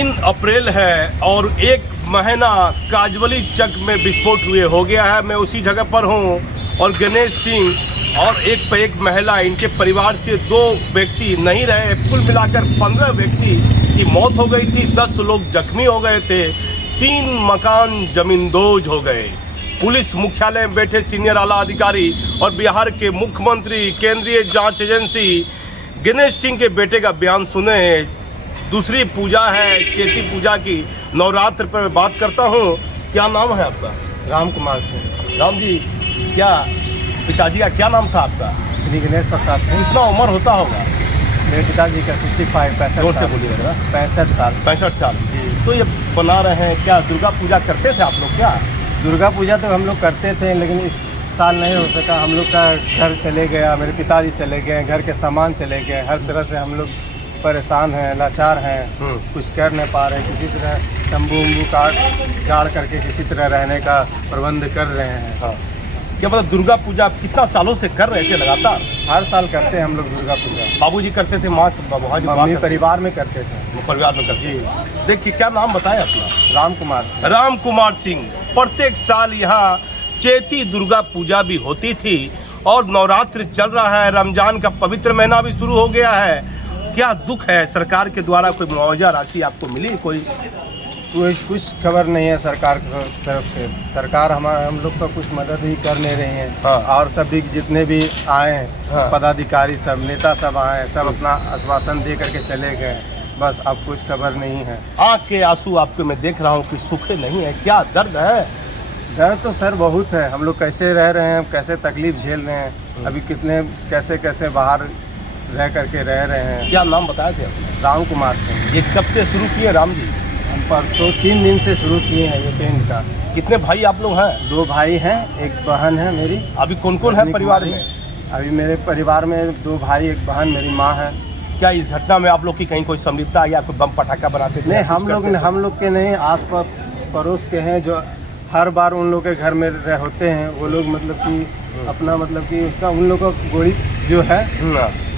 3 अप्रैल है और एक महीना काजवली चक में विस्फोट हुए हो गया है। मैं उसी जगह पर हूँ और गणेश सिंह और एक पे एक महिला, इनके परिवार से 2 व्यक्ति नहीं रहे। कुल मिलाकर 15 व्यक्ति की मौत हो गई थी, 10 लोग जख्मी हो गए थे, 3 मकान जमींदोज हो गए। पुलिस मुख्यालय में बैठे सीनियर आला अधिकारी और बिहार के मुख्यमंत्री, केंद्रीय जांच एजेंसी गणेश सिंह के बेटे का बयान सुने हैं। दूसरी पूजा है चैती पूजा की, नवरात्र पर बात करता हूँ। क्या नाम है आपका? राम कुमार सिंह। राम जी, क्या पिताजी का क्या नाम था आपका? श्री गणेश प्रसाद सिंह। कितना उम्र होता होगा? मेरे पिताजी का 65 जोर से 65 बोलिए जरा। 65 साल। 65 साल। तो ये बना रहे हैं, क्या दुर्गा पूजा करते थे आप लोग? क्या दुर्गा पूजा तो हम लोग करते थे, लेकिन इस साल नहीं हो सका। हम लोग का घर चले गया, मेरे पिताजी चले गए, घर के सामान चले गए। हर तरह से हम लोग परेशान हैं, लाचार हैं, कुछ कर नहीं पा रहे। किसी तरह तंबू उम्बू काट गाड़ करके किसी तरह रहने का प्रबंध कर रहे हैं। हाँ, क्या मतलब दुर्गा पूजा आप कितना सालों से कर रहे थे लगातार? हर साल करते हैं हम लोग दुर्गा पूजा। बाबूजी करते थे, माँ मम्मी परिवार में करते थे। परिवार में करते जी। देखिए, क्या नाम बताएं अपना? राम कुमार सिंह। राम कुमार सिंह। प्रत्येक साल यहाँ चैती दुर्गा पूजा भी होती थी और नवरात्र चल रहा है, रमजान का पवित्र महीना भी शुरू हो गया है। क्या दुख है, सरकार के द्वारा कोई मुआवजा राशि आपको मिली? कोई कुछ खबर नहीं है सरकार की तरफ से। सरकार हम लोग का कुछ मदद ही कर नहीं रही है। हाँ। और सभी जितने भी आए हैं, हाँ। पदाधिकारी सब, नेता सब आए, सब अपना आश्वासन दे करके चले गए। बस अब कुछ खबर नहीं है। आँख के आंसू आपको मैं देख रहा हूँ कि सूखे नहीं है, क्या दर्द है? डर तो सर बहुत है। हम लोग कैसे रह रहे हैं, कैसे तकलीफ झेल रहे हैं, अभी कितने कैसे बाहर रह करके रह रहे हैं। क्या नाम बताए थे आपने? राम कुमार सिंह। ये कब से शुरू किए राम जी? हम परसों 3 दिन से शुरू किए हैं ये टेंट का। कितने भाई आप लोग हैं? 2 भाई हैं, एक बहन है मेरी। अभी कौन कौन है परिवार में? अभी मेरे परिवार में 2 भाई, एक बहन, मेरी माँ है। क्या इस घटना में आप लोग की कहीं कोई संलिप्तता या कोई बम पटाखा बनाते थे? नहीं, हम लोग के नहीं, आस पड़ोस के हैं जो हर बार उन लोग के घर में होते हैं। वो लोग मतलब कि अपना मतलब कि उसका उन लोग का गोड़ी जो है,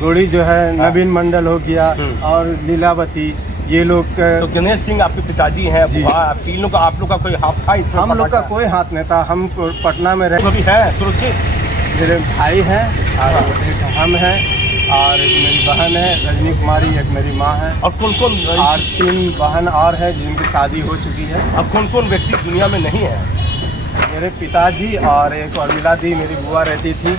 गोड़ी जो है, नवीन मंडल हो गया और लीलावती, ये लोग। तो गणेश सिंह आपके पिताजी हैं, तीन लोग, आप लोग का कोई हाथ था इसमें? हम लोग का कोई हाथ नहीं था। हम पटना में रहे। अभी है सुरक्षित? मेरे भाई हैं और एक हम हैं और एक मेरी बहन है रजनी कुमारी, एक मेरी माँ है। और कौन कौन? और 3 बहन और है जिनकी शादी हो चुकी है। अब कौन कौन व्यक्ति दुनिया में नहीं है? मेरे पिताजी और एक उर्मिला दी, मेरी बुआ रहती थी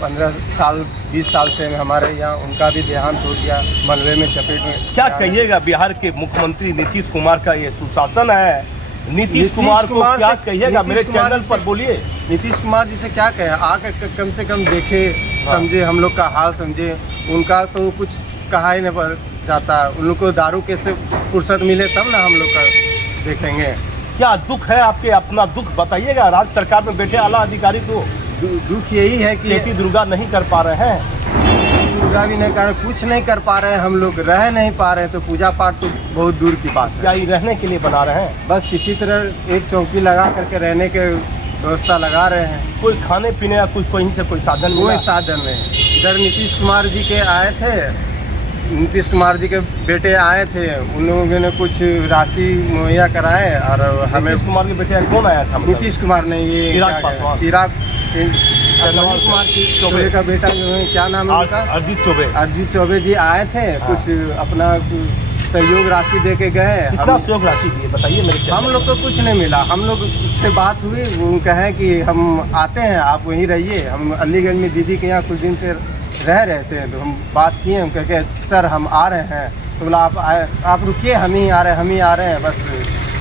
15 साल 20 साल से हमारे यहाँ। उनका भी देहांत हो गया मलबे में, चपेट में। क्या कहिएगा बिहार के मुख्यमंत्री नीतीश कुमार का ये सुशासन है? नीतीश कुमार को क्या कहिएगा? मेरे चैनल पर बोलिए। नीतीश कुमार जी से क्या कहें, आकर कम से कम देखे, समझे, हम लोग का हाल समझे। उनका तो कुछ कहा ही नहीं जाता। उन लोग को दारू कैसे फुर्सत मिले तब ना हम लोग का देखेंगे। क्या दुख है आपके? अपना दुख बताइएगा। राज्य सरकार में बैठे आला अधिकारी को दुख यही है कि चैती दुर्गा नहीं कर पा रहे हैं। दुर्गा भी नहीं कर, कुछ नहीं कर पा रहे हैं। हम लोग रह नहीं पा रहे हैं, तो पूजा पाठ तो बहुत दूर की बात है। क्या ये रहने के लिए बना रहे हैं? बस किसी तरह एक चौकी लगा करके रहने के व्यवस्था लगा रहे हैं। कोई खाने पीने या कुछ कहीं से कोई साधन? कोई साधन नहीं। इधर नीतीश कुमार जी के आए थे, नीतीश कुमार जी के बेटे आए थे, उन लोगों ने कुछ राशि मुहैया कराए। और हमें नीतीश कुमार के बेटे कौन आया था? नीतीश कुमार ने, ये चिराग कुमार चौबे का बेटा जो है, क्या नाम है उनका? अरजीत चौबे जी आए थे। कुछ अपना सहयोग राशि दे के गए। कितना सहयोग राशि दिए बताइए मेरे? हम लोग को कुछ नहीं मिला। हम लोग से बात हुई, वो कहे कि हम आते हैं, आप वहीं रहिए। हम अलीगंज में दीदी के यहाँ कुछ दिन से रह रहे थे, तो हम बात किए। हम कह के सर हम आ रहे हैं, तो बोला आप रुकिए, हम ही आ रहे हैं। बस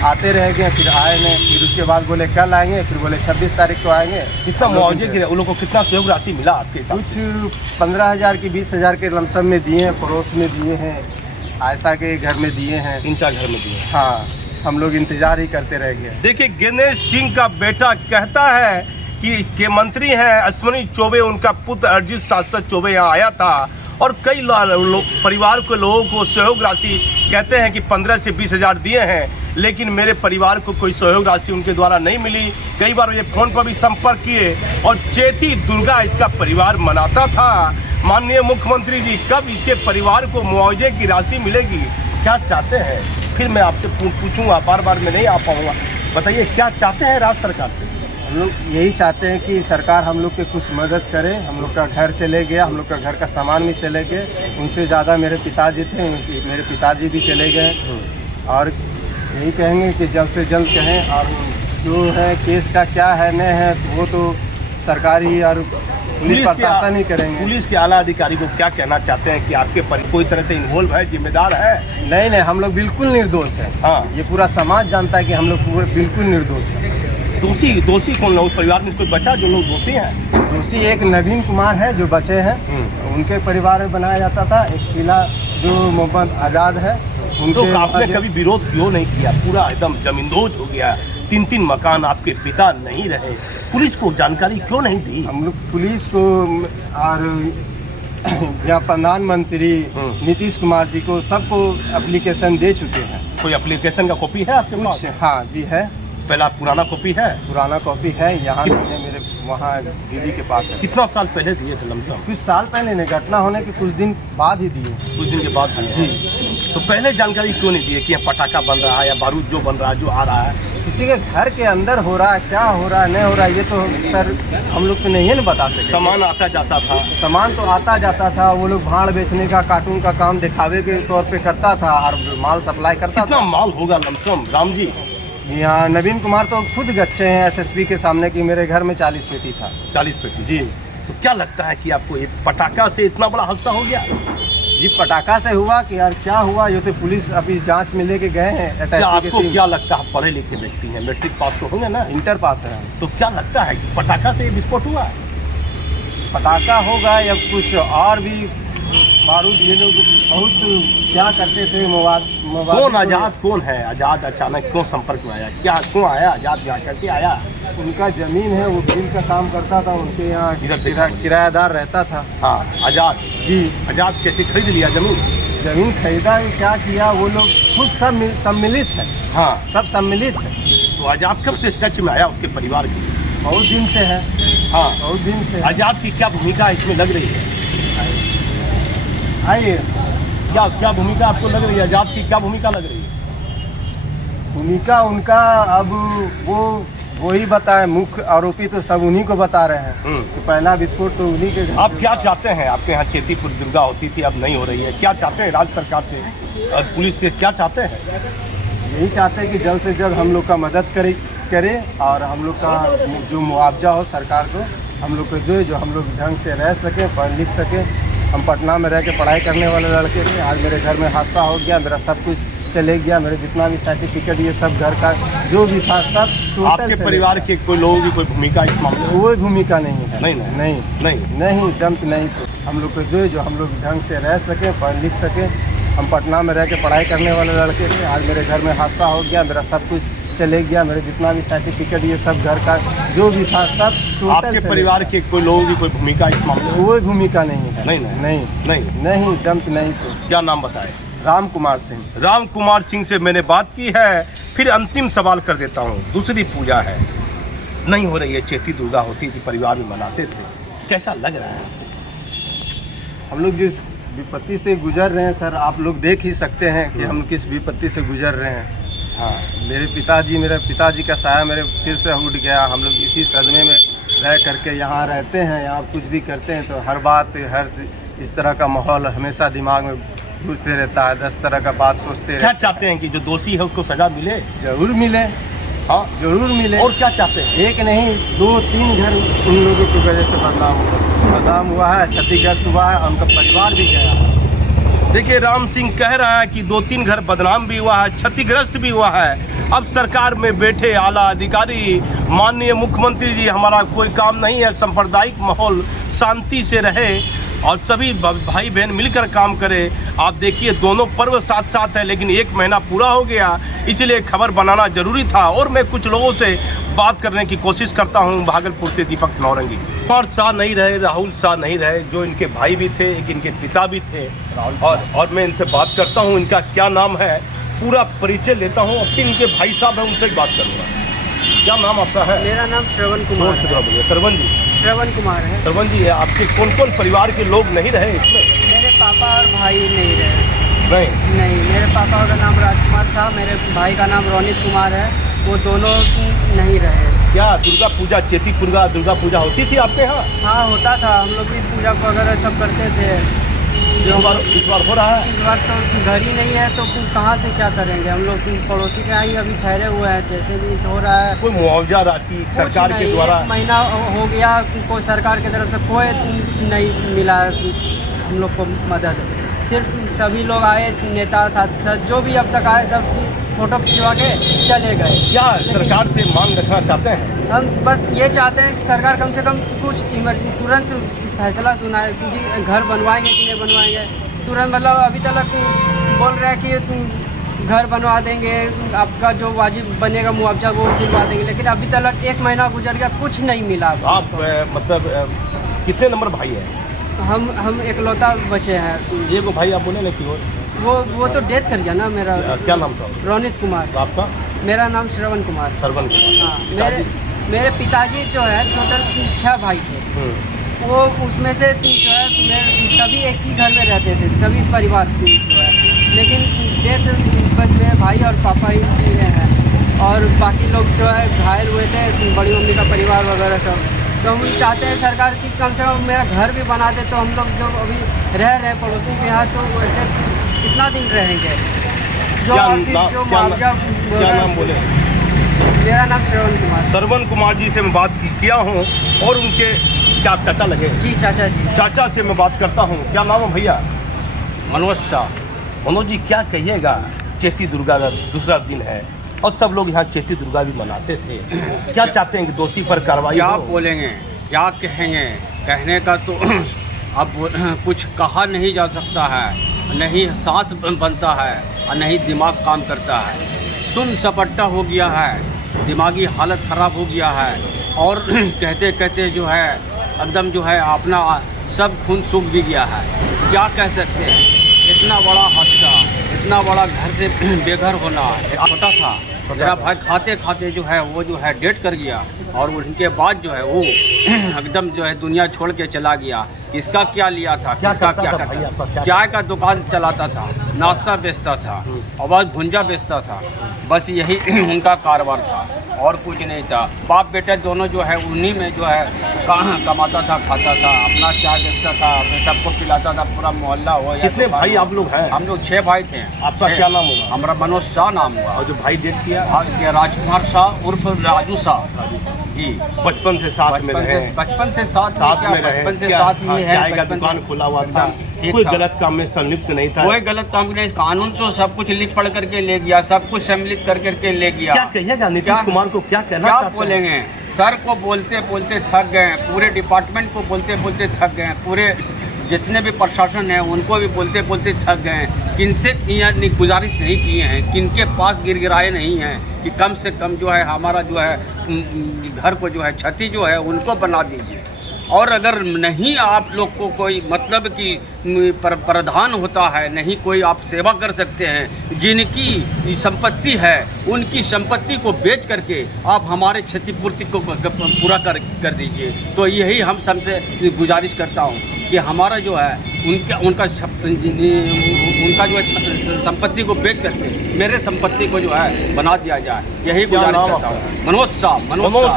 आते रह गए, फिर आए नहीं। फिर उसके बाद बोले कल आएंगे, फिर बोले 26 तारीख को आएंगे। कितना मुआवजे गिरे उन लोग को? कितना सहयोग राशि मिला आपके हिसाब? कुछ 15,000 की 20,000 के लमसम में दिए हैं, पड़ोस में दिए हैं, आयशा के घर में दिए हैं, 3-4 घर में दिए। हाँ, हम लोग इंतजार ही करते रह गए। देखिए, गणेश सिंह का बेटा कहता है कि मंत्री हैं अश्विनी चौबे, उनका पुत्र अरजीत शास्त्री चौबे यहाँ आया था और कई परिवार के लोगों को सहयोग राशि कहते हैं कि 15 से 20,000 दिए हैं, लेकिन मेरे परिवार को कोई सहयोग राशि उनके द्वारा नहीं मिली। कई बार ये फ़ोन पर भी संपर्क किए और चैती दुर्गा इसका परिवार मनाता था। माननीय मुख्यमंत्री जी, कब इसके परिवार को मुआवजे की राशि मिलेगी? क्या चाहते हैं? फिर मैं आपसे पूछूंगा, बार बार मैं नहीं आ पाऊंगा। बताइए क्या चाहते हैं राज्य सरकार से? हम लोग यही चाहते हैं कि सरकार हम लोग के कुछ मदद करे। हम लोग का घर चले गया, हम लोग का घर का सामान भी चले गए। उनसे ज़्यादा मेरे पिताजी थे, मेरे पिताजी भी चले गए। और यही कहेंगे कि जल्द से जल्द कहें। और जो है केस का क्या है नहीं है वो तो सरकारी और पुलिस प्रशासन ही करेंगे। पुलिस के आला अधिकारी को क्या कहना चाहते हैं कि आपके पर कोई तरह से इन्वॉल्व है, जिम्मेदार है? नहीं, हम लोग बिल्कुल निर्दोष हैं। हाँ, ये पूरा समाज जानता है कि हम लोग पूरे बिल्कुल निर्दोष हैं। दोषी कौन लोग परिवार में कोई बचा जो लोग दोषी हैं? दोषी एक नवीन कुमार है जो बचे हैं, उनके परिवार में बनाया जाता था। एक फिला जो मोहम्मद आज़ाद है उनको। तो आपने कभी विरोध क्यों नहीं किया? पूरा एकदम जमींदोज हो गया, 3 मकान आपके पिता नहीं रहे, पुलिस को जानकारी क्यों नहीं दी? हम लोग पुलिस को और यहाँ प्रधानमंत्री नीतीश कुमार जी को सबको एप्लीकेशन दे चुके हैं। कोई एप्लीकेशन का कॉपी है आपके पास? हाँ जी है। पहला पुराना कॉपी है? पुराना कॉपी है, यहाँ नहीं है, मेरे वहाँ दीदी के पास है। कितना साल पहले दिए थे लमसम? कुछ साल पहले नहीं, घटना होने के कुछ दिन बाद ही दिए। कुछ दिन के बाद दिए? तो पहले जानकारी क्यों नहीं दिए कि यहाँ पटाखा बन रहा है या बारूद जो बन रहा है, जो आ रहा है? किसी के घर के अंदर हो रहा है, क्या हो रहा है नहीं हो रहा है, ये तो सर हम लोग तो नहीं है ना बता सकते। सामान आता जाता था? सामान तो आता जाता था। वो लोग भाड़ बेचने का, कार्टून का काम दिखावे के तौर पे करता था और माल सप्लाई करता था। कितना माल होगा लमसम राम जी? यहाँ नवीन कुमार तो खुद गच्छे हैं एसएसपी के सामने कि मेरे घर में 40 पेटी था। 40 पेटी? जी। तो क्या लगता है कि आपको ये पटाखा से इतना बड़ा हादसा हो गया? जी पटाखा से हुआ कि यार क्या हुआ, ये तो पुलिस अभी जांच में लेके गए हैं। क्या आपको क्या लगता है, पढ़े लिखे व्यक्ति हैं, मैट्रिक पास तो होंगे ना? इंटर पास है। तो क्या लगता है कि पटाखा से ये विस्फोट हुआ? पटाखा होगा या कुछ और भी बारूद। ये लोग बहुत क्या करते थे। कौन आज़ाद कौन है? आज़ाद अचानक क्यों संपर्क में आया? क्या क्यों आया आज़ाद, यहाँ कैसे आया? उनका जमीन है, वो बिल का काम करता था, उनके यहाँ किराएदार रहता था। हाँ आज़ाद जी। आज़ाद कैसे खरीद लिया जमीन खरीदा, क्या किया वो लोग खुद सब सम्मिलित है। हाँ सब सम्मिलित है। तो आज़ाद कब से टच में आया उसके परिवार की? बहुत दिन से है। हाँ बहुत दिन से। आज़ाद की क्या भूमिका इसमें लग रही है? आइए, क्या भूमिका आपको लग रही है? आज़ाद की क्या भूमिका लग रही है? भूमिका उनका अब वो ही बताए। मुख्य आरोपी तो सब उन्हीं को बता रहे हैं। तो पहला विस्फोट तो उन्हीं के। आप क्या चाहते हैं? आपके यहाँ चेतीपुर दुर्गा होती थी, अब नहीं हो रही है, क्या चाहते हैं राज्य सरकार से और पुलिस से? क्या चाहते हैं? यही चाहते हैं कि जल्द से जल्द हम लोग का मदद करे और हम लोग का जो मुआवजा हो सरकार को हम लोग को दे, जो हम लोग ढंग से रह सकें, पढ़ लिख सकें। हम पटना में रह के पढ़ाई करने वाले लड़के थे। आज मेरे घर में हादसा हो गया, मेरा सब कुछ चले गया। मेरे जितना भी सर्टिफिकेट ये सब घर का जो भी था सब आपके परिवार के कोई लोगों की कोई भूमिका इस मामले में? कोई भूमिका नहीं है। नहीं एकदम नहीं। तो हम लोग को दे, जो हम लोग ढंग से रह सकें, पढ़ लिख सकें। हम पटना में रह के पढ़ाई करने वाले लड़के थे। आज मेरे घर में हादसा हो गया, मेरा सब कुछ चले गया। मेरे जितना भी सर्टिफिकेट ये सब घर का जो भी था सब। आपके परिवार के कोई लोगों की कोई भूमिका इस मामले में? कोई भूमिका नहीं है। नहीं एकदम नहीं। तो क्या नाम बताए? राम कुमार सिंह। राम कुमार सिंह से मैंने बात की है। फिर अंतिम सवाल कर देता हूँ। दूसरी पूजा है, नहीं हो रही है। चैती दुर्गा होती थी, परिवार में मनाते थे, कैसा लग रहा है? हम लोग जिस विपत्ति से गुजर रहे हैं सर, आप लोग देख ही सकते हैं कि हम किस विपत्ति से गुजर रहे हैं। हाँ, मेरे पिताजी का साया मेरे फिर से उठ गया। हम लोग इसी सदमे में रह करके यहाँ रहते हैं, यहाँ कुछ भी करते हैं तो हर बात हर इस तरह का माहौल हमेशा दिमाग में घुसते रहता है। 10 तरह का बात सोचते। क्या चाहते हैं कि जो दोषी है उसको सजा मिले? जरूर मिले। हाँ जरूर मिले। और क्या चाहते हैं? एक नहीं 2-3 घर उन लोगों की वजह से बदनाम हुआ है, क्षतिग्रस्त हुआ है, उनका परिवार भी गया है। देखिए राम सिंह कह रहा है कि 2-3 घर बदनाम भी हुआ है, क्षतिग्रस्त भी हुआ है। अब सरकार में बैठे आला अधिकारी, माननीय मुख्यमंत्री जी, हमारा कोई काम नहीं है, सांप्रदायिक माहौल शांति से रहे और सभी भाई बहन मिलकर काम करें। आप देखिए दोनों पर्व साथ साथ है, लेकिन 1 महीना पूरा हो गया, इसलिए खबर बनाना जरूरी था। और मैं कुछ लोगों से बात करने की कोशिश करता हूं। भागलपुर से दीपक नौरंगी। कुमार शाह नहीं रहे, राहुल शाह नहीं रहे, जो इनके भाई भी थे, एक इनके पिता भी थे। और मैं इनसे बात करता हूं, इनका क्या नाम है, पूरा परिचय लेता हूं, और फिर इनके भाई साहब हैं उनसे बात करूँगा। क्या नाम आपका है? मेरा नाम श्रवण कुमार है। श्रवण जी? श्रवण कुमार है। श्रवण जी, आपके कौन कौन परिवार के लोग नहीं रहे इसमें? मेरे पापा और भाई नहीं रहे। नहीं। नहीं, मेरे पापा का नाम राजकुमार साहब, मेरे भाई का नाम रोनित कुमार है, वो दोनों नहीं रहे। क्या दुर्गा पूजा, चैती दुर्गा पूजा होती थी आपके यहाँ? हाँ होता था, हम लोग भी पूजा वगैरह सब करते थे। इस बार हो रहा है? इस बार तो घर ही नहीं है तो कहाँ से क्या करेंगे, हम लोग पड़ोसी के यहाँ ही अभी ठहरे हुए हैं, जैसे भी हो रहा है। कोई मुआवजा राशि सरकार कुछ के नहीं, द्वारा? 1 महीना हो गया, कोई सरकार की तरफ से कोई नहीं मिला हम लोग को मदद। सिर्फ सभी लोग आए, नेता सांसद जो भी अब तक आए, सब फोटो खिंचवा के चले गए। क्या सरकार से मांग रखना चाहते हैं? हम बस ये चाहते हैं कि सरकार कम से कम कुछ तुरंत फैसला सुनाए, क्योंकि घर बनवाएंगे कि नहीं बनवाएंगे तुरंत। मतलब अभी तक बोल रहे हैं कि तुम घर बनवा देंगे, आपका जो वाजिब बनेगा मुआवजा वो दिलवा देंगे, लेकिन अभी तक 1 महीना गुजर गया, कुछ नहीं मिला। आप मतलब कितने नंबर भाई है? हम इकलौता बचे हैं। ये को भाई आप बोले ना कि वो तो डेथ कर गया ना मेरा। क्या नाम था? रोनित कुमार। तो आपका? मेरा नाम श्रवण कुमार। श्रवण कुमार। हाँ, मेरे पिताजी जो है टोटल 6 भाई थे, वो उसमें से जो है सभी एक ही घर में रहते थे, सभी परिवार जो है, लेकिन डेथ बस मेरे भाई और पापा ही हुए हैं, और बाकी लोग जो है घायल हुए थे, बड़ी मम्मी का परिवार वगैरह सब। तो हम चाहते हैं सरकार की कम से कम मेरा घर भी बना दे, तो हम लोग जो अभी रह रहे पड़ोसी के यहाँ, तो वैसे कितना दिन रहेंगे। जो क्या नाम बोले? मेरा नाम श्रवण कुमार। श्रवण कुमार जी से मैं बात किया हूँ, और उनके क्या चाचा लगे? जी चाचा जी। चाचा से मैं बात करता हूँ। क्या नाम है भैया? मनोज शाह। मनोज जी, क्या कहिएगा? चैती दुर्गा का दूसरा दिन है और सब लोग यहाँ चैती दुर्गा भी मनाते थे, क्या चाहते हैं कि दोषी पर कार्रवाई क्या हो? बोलेंगे, क्या कहेंगे? कहने का तो अब कुछ कहा नहीं जा सकता है, नहीं सांस बनता है और नहीं दिमाग काम करता है। सुन सपट्टा हो गया है, दिमागी हालत ख़राब हो गया है, और कहते कहते जो है एकदम जो है अपना सब खून सूख भी गया है। क्या कह सकते हैं? इतना बड़ा हादसा, इतना बड़ा घर से बेघर होना। छोटा था मेरा भाई, खाते खाते जो है वो जो है डेथ कर गया, और उनके बाद जो है वो एकदम जो है दुनिया छोड़ के चला गया। इसका क्या लिया था, किसका क्या करता? चाय का दुकान चलाता था, नाश्ता बेचता था, और बस भुंजा बेचता था, बस यही उनका कारोबार था, और कुछ नहीं था। बाप बेटे दोनों जो है उन्हीं में जो है कमाता था, खाता था, अपना चाय बेचता था, अपने सबको पिलाता था, पूरा मोहल्ला हो। कितने भाई आप लोग हैं? हम लोग 6 भाई थे। आपका क्या नाम होगा? हमारा मनोज शाह नाम हुआ। और जो भाई डेथ किया? ये राजकुमार शाह उर्फ राजू शाह जी। बचपन से साथ में रहे? बचपन से साथ में रहे? बचपन से क्या साथ ही है। चाय का दुकान खुला हुआ था, कोई गलत काम में संलिप्त नहीं था? कोई गलत काम नहीं। कानून तो सब कुछ लिख पढ़ करके ले गया, सब कुछ सम्मिलित कर करके ले गया। क्या कहिएगा नीतीश कुमार को, क्या कहना क्या चाहते हैं? बोलेंगे? सर को बोलते बोलते थक गए, पूरे डिपार्टमेंट को बोलते बोलते थक गए, पूरे जितने भी प्रशासन है उनको भी बोलते बोलते थक गए। किनसे गुजारिश नहीं किए हैं, किनके पास गिरगिराए नहीं हैं कि कम से कम जो है हमारा जो है घर को जो है क्षति जो है उनको बना दीजिए। और अगर नहीं आप लोग को कोई मतलब कि प्रधान होता है, नहीं कोई आप सेवा कर सकते हैं, जिनकी संपत्ति है उनकी संपत्ति को बेच करके आप हमारे क्षतिपूर्ति को पूरा कर दीजिए। तो यही हम सबसे गुजारिश करता हूँ कि हमारा जो है उनका जो है संपत्ति को बेच करके मेरे संपत्ति को जो है बना दिया जाए, यही गुजारिश करता हूँ। मनोज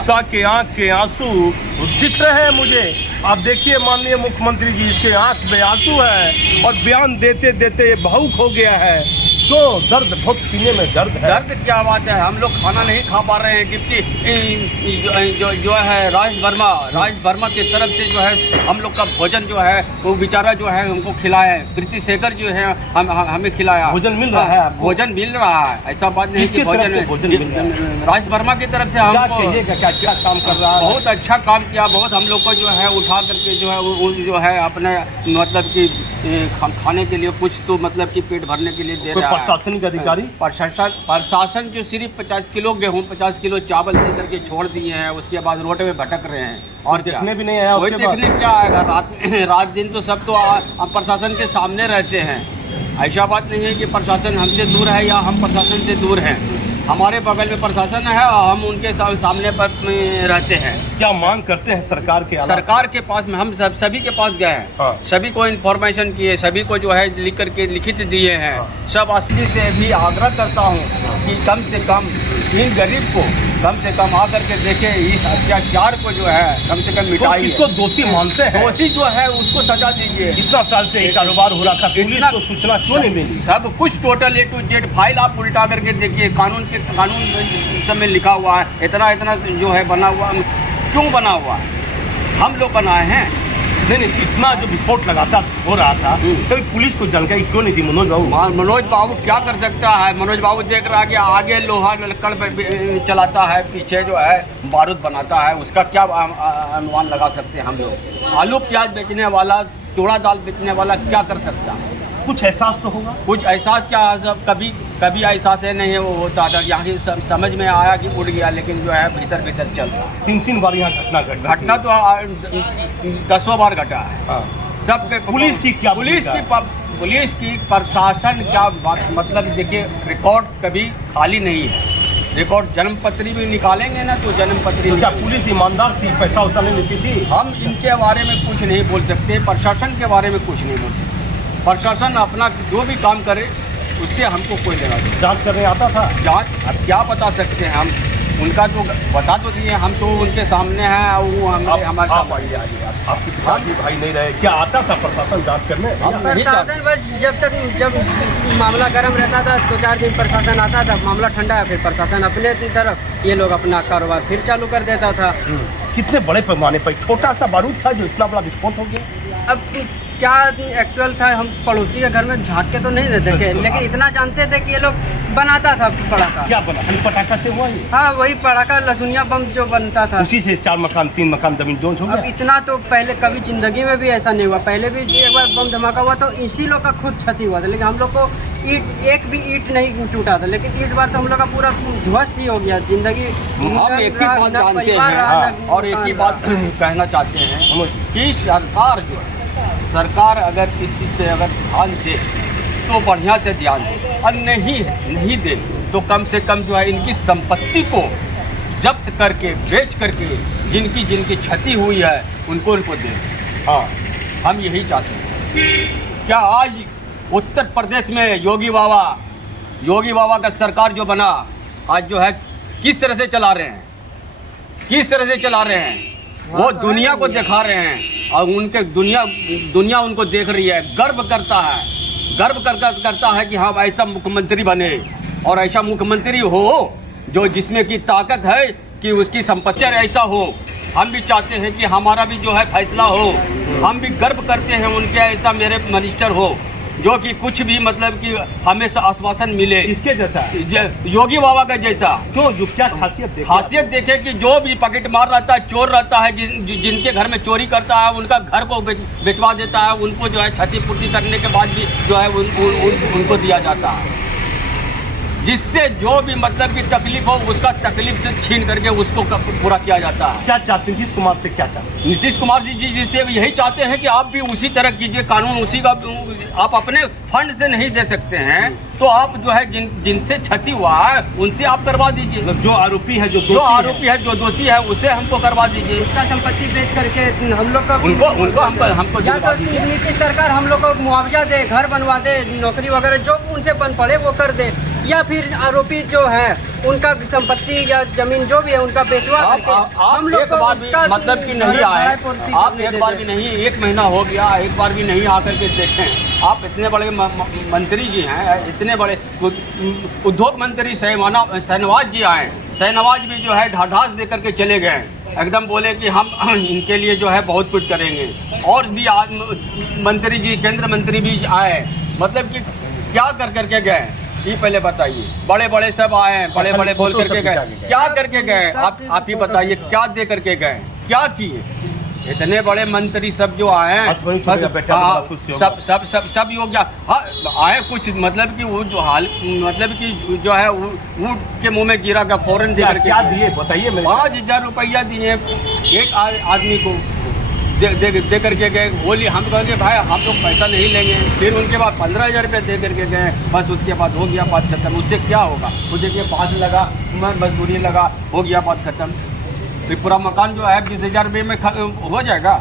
शाह के आंख के आंसू दिख रहे हैं मुझे। आप देखिए माननीय मुख्यमंत्री जी, इसके आंख में आंसू है और बयान देते देते ये भावुक हो गया है। तो दर्द, बहुत सीने में दर्द है। दर्द क्या बात है, हम लोग खाना नहीं खा पा रहे हैं, क्योंकि जो है राजेश वर्मा की तरफ से जो है हम लोग का भोजन जो है वो बेचारा जो है हमको खिलाया है। प्रीति शेखर जो है हमें खिलाया। भोजन मिल रहा है आपको? भोजन मिल रहा है, ऐसा बात नहीं कि भोजन राजेश वर्मा की तरफ से हमको अच्छा काम कर रहा है, बहुत अच्छा काम किया। बहुत हम लोग को जो है उठा करके जो है अपने मतलब कि खाने के लिए कुछ तो मतलब कि पेट भरने के लिए दे रहा है। प्रशासनिक अधिकारी प्रशासन जो सिर्फ 50 किलो गेहूँ 50 किलो चावल दे करके छोड़ दिए हैं, उसके बाद रोड में भटक रहे हैं। और देखने भी नहीं आया, कोई देखने क्या आएगा? रात दिन तो सब तो प्रशासन के सामने रहते हैं। ऐसा बात नहीं है कि प्रशासन हमसे दूर है या हम प्रशासन से दूर हैं। हमारे बगल में प्रशासन है और हम उनके सामने पर रहते हैं। क्या मांग करते हैं सरकार के अलावा? सरकार के पास में हम सभी के पास गए हैं। हाँ। सभी को इन्फॉर्मेशन किए, सभी को जो है लिख करके लिखित दिए हैं। हाँ। सब असली से भी आग्रह करता हूँ कि कम से कम इन गरीब को कम से कम आकर के देखे, इस अत्याचार को जो है कम से कम तो मिटाइए। इसको दोषी मानते हैं? दोषी जो है उसको सजा दीजिए। इतना साल से ये कारोबार हो रहा था, पुलिस इतना- को सूचना क्यों नहीं मिली? सब कुछ total A to Z file आप उल्टा करके देखिए, कानून सब में लिखा हुआ है। इतना जो है बना हुआ, क्यों बना हुआ है? हम लोग बनाए हैं। नहीं, इतना जो विस्फोट लगातार हो रहा था, कभी पुलिस को जानकारी क्यों नहीं दी मनोज बाबू? मनोज बाबू क्या कर सकता है? मनोज बाबू देख रहा है कि आगे लोहा लक्कड़ चलाता है, पीछे जो है बारूद बनाता है, उसका क्या अनुमान लगा सकते हैं हम लोग? आलू प्याज बेचने वाला, चूड़ा दाल बेचने वाला क्या कर सकता है? कुछ एहसास तो होगा? कुछ एहसास क्या, सब कभी एहसास है नहीं है वो होता था। यहाँ की समझ में आया कि उड़ गया, लेकिन जो है भीतर चल रहा है। 3 बार यहाँ घटना तो 10 बार घटा है। हाँ। सबके पुलिस की क्या पुलिस की प्रशासन क्या बात, मतलब देखिए रिकॉर्ड कभी खाली नहीं है। रिकॉर्ड जन्म पत्री भी निकालेंगे ना तो जन्म पत्री तो क्या पुलिस ईमानदार थी, पैसा वैसा नहीं लेती थी? हम इनके बारे में कुछ नहीं बोल सकते, प्रशासन के बारे में कुछ नहीं बोल सकते। प्रशासन अपना जो भी काम करे उससे हमको कोई लेना नहीं। जांच करने आता था? जांच अब क्या बता सकते हैं हम, उनका तो बता तो दिए, हम तो उनके सामने हैं। वो हमारे आपके पिताजी भाई नहीं रहे, क्या आता था प्रशासन जांच करने? प्रशासन बस जब मामला गर्म रहता था 2-4 दिन प्रशासन आता था, मामला ठंडा है फिर प्रशासन अपने तरफ, ये लोग अपना कारोबार फिर चालू कर देता था। कितने बड़े पैमाने पर छोटा सा बारूद था जो इतना बड़ा विस्फोट हो गया? अब क्या एक्चुअल था, हम पड़ोसी के घर में झाँक के तो नहीं रहते थे, लेकिन इतना जानते थे कि ये लोग बनाता था पटाखा। क्या बना? पटाखा से हुआ ये? हाँ, वही पटाखा लसुनिया बम जो बनता था, उसी से 4 मकान 3 मकान जमीन जोश हो अब गया। इतना तो पहले कभी जिंदगी में भी ऐसा नहीं हुआ। पहले भी एक बार बम धमाका हुआ तो इसी लोग का खुद क्षति हुआ था, लेकिन हम लोग को एक भी ईंट नहीं टूटा था। लेकिन इस बार तो हम लोग का पूरा ध्वस्त ही हो गया जिंदगी। हम एक ही बात जानते हैं और एक ही बात कहना चाहते हैं कि सरकार जो है, सरकार अगर इस चीज़ पे अगर ध्यान दे तो बढ़िया से ध्यान दे, और नहीं दे तो कम से कम जो है इनकी संपत्ति को जब्त करके बेच करके जिनकी क्षति हुई है उनको दे। हाँ, हम यही चाहते हैं। क्या आज उत्तर प्रदेश में योगी बाबा का सरकार जो बना, आज जो है किस तरह से चला रहे हैं? वो दुनिया को दिखा रहे हैं और उनके दुनिया उनको देख रही है, गर्व करता है कि हम ऐसा मुख्यमंत्री बने और ऐसा मुख्यमंत्री हो जो जिसमें की ताकत है कि उसकी संपत्ति ऐसा हो। हम भी चाहते हैं कि हमारा भी जो है फैसला हो, हम भी गर्व करते हैं उनके ऐसा मेरे मिनिस्टर हो जो कि कुछ भी मतलब कि हमें आश्वासन मिले। इसके जैसा योगी बाबा का जैसा। क्यों? जो क्या खासियत देखे कि जो भी पॉकेट मार रहता है, चोर रहता है, जिनके घर में चोरी करता है उनका घर को बेचवा देता है, उनको जो है क्षतिपूर्ति करने के बाद भी जो है उनको दिया जाता है, जिससे जो भी मतलब की तकलीफ हो उसका तकलीफ से छीन करके उसको पूरा किया जाता है। क्या चाहते हैं नीतीश कुमार से? क्या चाहते हैं नीतीश कुमार जी से यही चाहते हैं कि आप भी उसी तरह कीजिए, कानून उसी का। आप अपने फंड से नहीं दे सकते हैं तो आप जो है जिनसे क्षति हुआ है उनसे आप करवा दीजिए। मतलब जो आरोपी है जो दोषी है उसे हमको करवा दीजिए। उसका संपत्ति बेच करके हम लोग का हमको या तो नीतीश सरकार हम लोग को मुआवजा दे, घर बनवा दे, नौकरी वगैरह जो उनसे बन पड़े वो कर दे, या फिर आरोपी जो है उनका संपत्ति या जमीन जो भी है उनका बेचवा हम लोग एक बार भी मतलब कि नहीं आए, आप एक बार भी नहीं, 1 महीना हो गया, एक बार भी नहीं आकर के देखें। आप इतने बड़े मंत्री जी हैं, इतने बड़े उद्योग मंत्री शहनवाज जी आए, शहनवाज भी जो है ढाढ़स दे करके चले गए, एकदम बोले कि हम इनके लिए जो है बहुत कुछ करेंगे। और भी मंत्री जी, केंद्र मंत्री भी आए, मतलब कि क्या कर करके गए ये पहले बताइए। बड़े सब आए हैं, बड़े बोल करके गए, क्या करके गए आप ही बताइए, क्या दे करके गए, क्या किए? इतने बड़े मंत्री सब जो आए हैं सब योग्य आए, कुछ मतलब कि वो जो हाल मतलब कि जो है ऊँट के मुंह में गिरा का फौरन दे करके क्या दिए बताइए। 5000 रुपया दिए एक आदमी को, दे करके गए। बोली हम कहेंगे भाई हम लोग पैसा नहीं लेंगे। फिर उनके बाद 15,000 रुपये दे करके गए। बस उसके बाद हो गया बात खत्म। उससे क्या होगा? वो देखिए बात लगा, मैं मजदूरी लगा, हो गया बात खत्म। फिर पूरा मकान जो है 20,000 रुपये में हो जाएगा।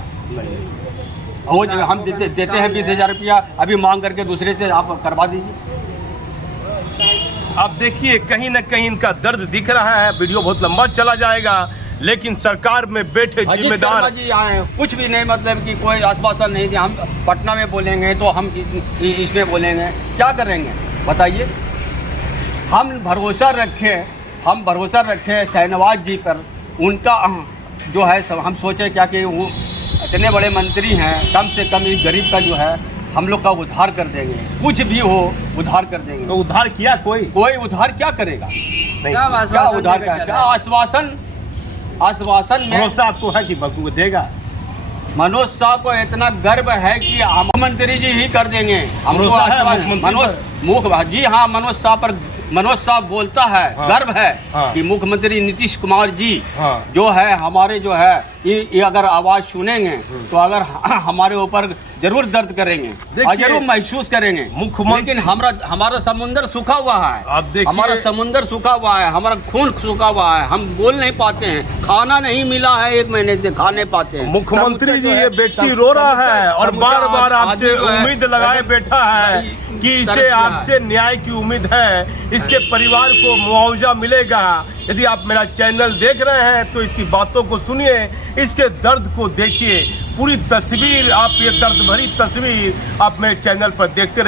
हो जाएगा। हम देते हैं 20,000 रुपया, अभी मांग करके दूसरे से आप करवा दीजिए। आप देखिए कहीं ना कहीं इनका दर्द दिख रहा है। वीडियो बहुत लंबा चला जाएगा, लेकिन सरकार में बैठे अजीत जिम्मेदार शर्मा जी आए, कुछ भी नहीं, मतलब कि कोई आश्वासन नहीं दिया। हम पटना में बोलेंगे तो हम इसमें बोलेंगे, क्या करेंगे बताइए? हम भरोसा रखे शाहनवाज जी पर। उनका जो है सब हम सोचे क्या कि वो इतने बड़े मंत्री हैं, कम से कम इस गरीब का जो है हम लोग का उद्धार कर देंगे। कुछ भी हो उद्धार कर देंगे। तो उद्धार किया कोई उद्धार क्या करेगा? नहीं। क्या उद्धार का क्या आश्वासन में भरोसा आपको है कि बकू देगा? मनोज साहब को इतना गर्व है कि हम मुख्यमंत्री जी ही कर देंगे। हमको भरोसा है आश्वासन- मुख्यमंत्री जी हाँ, मनोज साहब बोलता है, हाँ, गर्व है हाँ, कि मुख्यमंत्री नीतीश कुमार जी हाँ, जो है हमारे जो है ये अगर आवाज़ सुनेंगे तो अगर हमारे ऊपर जरूर दर्द करेंगे और जरूर महसूस करेंगे। मुख्यमंत्री लेकिन हमारा समुंदर सूखा हुआ है। आप देखिए, हमारा समुंदर सूखा हुआ है, हमारा खून सूखा हुआ है। हम बोल नहीं पाते हैं, खाना नहीं मिला है, 1 महीने से खा नहीं पाते हैं। मुख्यमंत्री जी ये व्यक्ति रो रहा है और बार बार आपसे उम्मीद लगाए बैठा है कि इसे आपसे न्याय की उम्मीद है, इसके परिवार को मुआवजा मिलेगा। यदि आप मेरा चैनल देख रहे हैं तो इसकी बातों को सुनिए, इसके दर्द को देखिए। पूरी तस्वीर, आप ये दर्द भरी तस्वीर आप मेरे चैनल पर देखते रहिए।